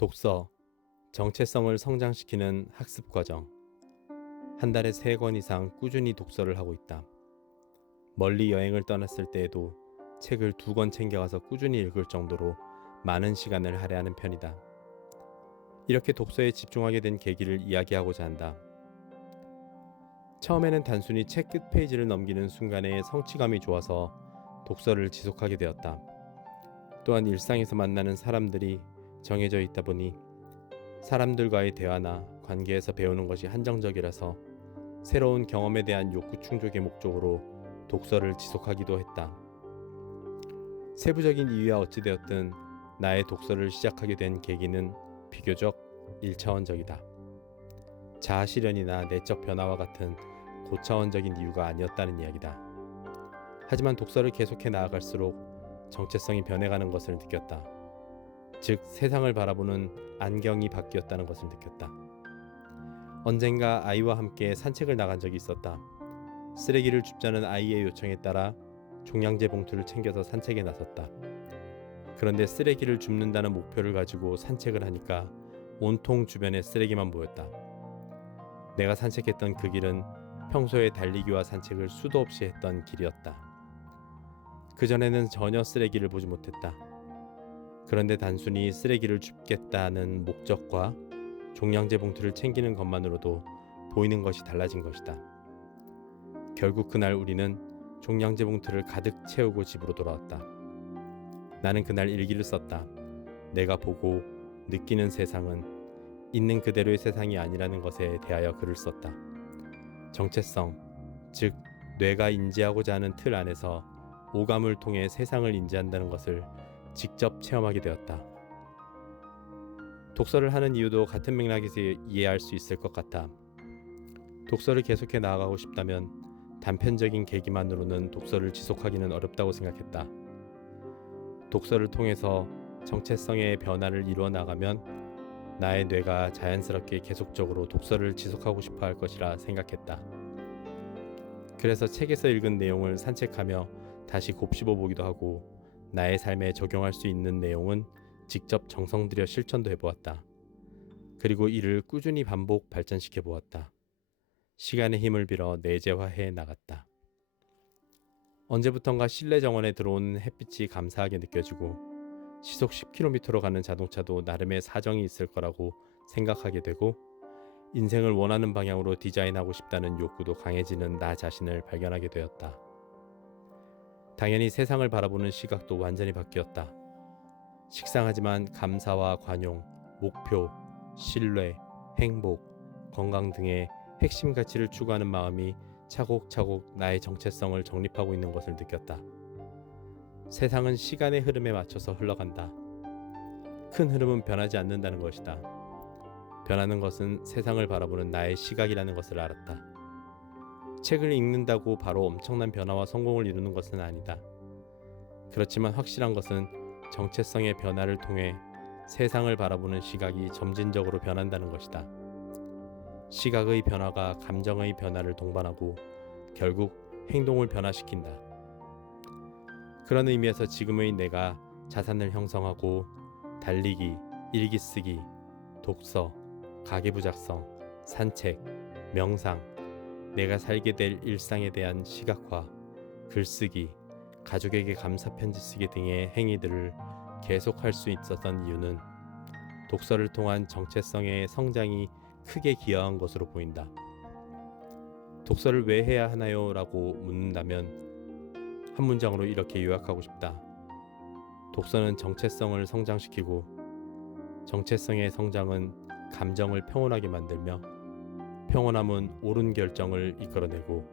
독서, 정체성을 성장시키는 학습 과정. 한 달에 3권 이상 꾸준히 독서를 하고 있다. 멀리 여행을 떠났을 때에도 책을 2권 챙겨가서 꾸준히 읽을 정도로 많은 시간을 할애하는 편이다. 이렇게 독서에 집중하게 된 계기를 이야기하고자 한다. 처음에는 단순히 책 끝 페이지를 넘기는 순간에 성취감이 좋아서 독서를 지속하게 되었다. 또한 일상에서 만나는 사람들이 정해져 있다 보니 사람들과의 대화나 관계에서 배우는 것이 한정적이라서 새로운 경험에 대한 욕구 충족의 목적으로 독서를 지속하기도 했다. 세부적인 이유야 어찌되었든 나의 독서를 시작하게 된 계기는 비교적 1차원적이다. 자아 실현이나 내적 변화와 같은 고차원적인 이유가 아니었다는 이야기다. 하지만 독서를 계속해 나아갈수록 정체성이 변해가는 것을 느꼈다. 즉 세상을 바라보는 안경이 바뀌었다는 것을 느꼈다. 언젠가 아이와 함께 산책을 나간 적이 있었다. 쓰레기를 줍자는 아이의 요청에 따라 종량제 봉투를 챙겨서 산책에 나섰다. 그런데 쓰레기를 줍는다는 목표를 가지고 산책을 하니까 온통 주변에 쓰레기만 보였다. 내가 산책했던 그 길은 평소에 달리기와 산책을 수도 없이 했던 길이었다. 그전에는 전혀 쓰레기를 보지 못했다. 그런데 단순히 쓰레기를 줍겠다는 목적과 종량제 봉투를 챙기는 것만으로도 보이는 것이 달라진 것이다. 결국 그날 우리는 종량제 봉투를 가득 채우고 집으로 돌아왔다. 나는 그날 일기를 썼다. 내가 보고 느끼는 세상은 있는 그대로의 세상이 아니라는 것에 대하여 글을 썼다. 정체성, 즉 뇌가 인지하고자 하는 틀 안에서 오감을 통해 세상을 인지한다는 것을 직접 체험하게 되었다. 독서를 하는 이유도 같은 맥락에서 이해할 수 있을 것 같아. 독서를 계속해 나아가고 싶다면 단편적인 계기만으로는 독서를 지속하기는 어렵다고 생각했다. 독서를 통해서 정체성의 변화를 이루어 나가면 나의 뇌가 자연스럽게 계속적으로 독서를 지속하고 싶어 할 것이라 생각했다. 그래서 책에서 읽은 내용을 산책하며 다시 곱씹어 보기도 하고 나의 삶에 적용할 수 있는 내용은 직접 정성 들여 실천도 해보았다. 그리고 이를 꾸준히 반복 발전시켜 보았다. 시간의 힘을 빌어 내재화해 나갔다. 언제부턴가 실내 정원에 들어오는 햇빛이 감사하게 느껴지고 시속 10km로 가는 자동차도 나름의 사정이 있을 거라고 생각하게 되고 인생을 원하는 방향으로 디자인하고 싶다는 욕구도 강해지는 나 자신을 발견하게 되었다. 당연히 세상을 바라보는 시각도 완전히 바뀌었다. 식상하지만 감사와 관용, 목표, 신뢰, 행복, 건강 등의 핵심 가치를 추구하는 마음이 차곡차곡 나의 정체성을 정립하고 있는 것을 느꼈다. 세상은 시간의 흐름에 맞춰서 흘러간다. 큰 흐름은 변하지 않는다는 것이다. 변하는 것은 세상을 바라보는 나의 시각이라는 것을 알았다. 책을 읽는다고 바로 엄청난 변화와 성공을 이루는 것은 아니다. 그렇지만 확실한 것은 정체성의 변화를 통해 세상을 바라보는 시각이 점진적으로 변한다는 것이다. 시각의 변화가 감정의 변화를 동반하고 결국 행동을 변화시킨다. 그런 의미에서 지금의 내가 자산을 형성하고 달리기, 일기 쓰기, 독서, 가계부 작성, 산책, 명상, 내가 살게 될 일상에 대한 시각화, 글쓰기, 가족에게 감사 편지 쓰기 등의 행위들을 계속할 수 있었던 이유는 독서를 통한 정체성의 성장이 크게 기여한 것으로 보인다. 독서를 왜 해야 하나요? 라고 묻는다면 한 문장으로 이렇게 요약하고 싶다. 독서는 정체성을 성장시키고 정체성의 성장은 감정을 평온하게 만들며 평온함은 옳은 결정을 이끌어내고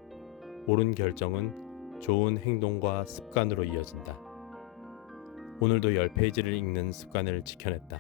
옳은 결정은 좋은 행동과 습관으로 이어진다. 오늘도 10페이지를 읽는 습관을 지켜냈다.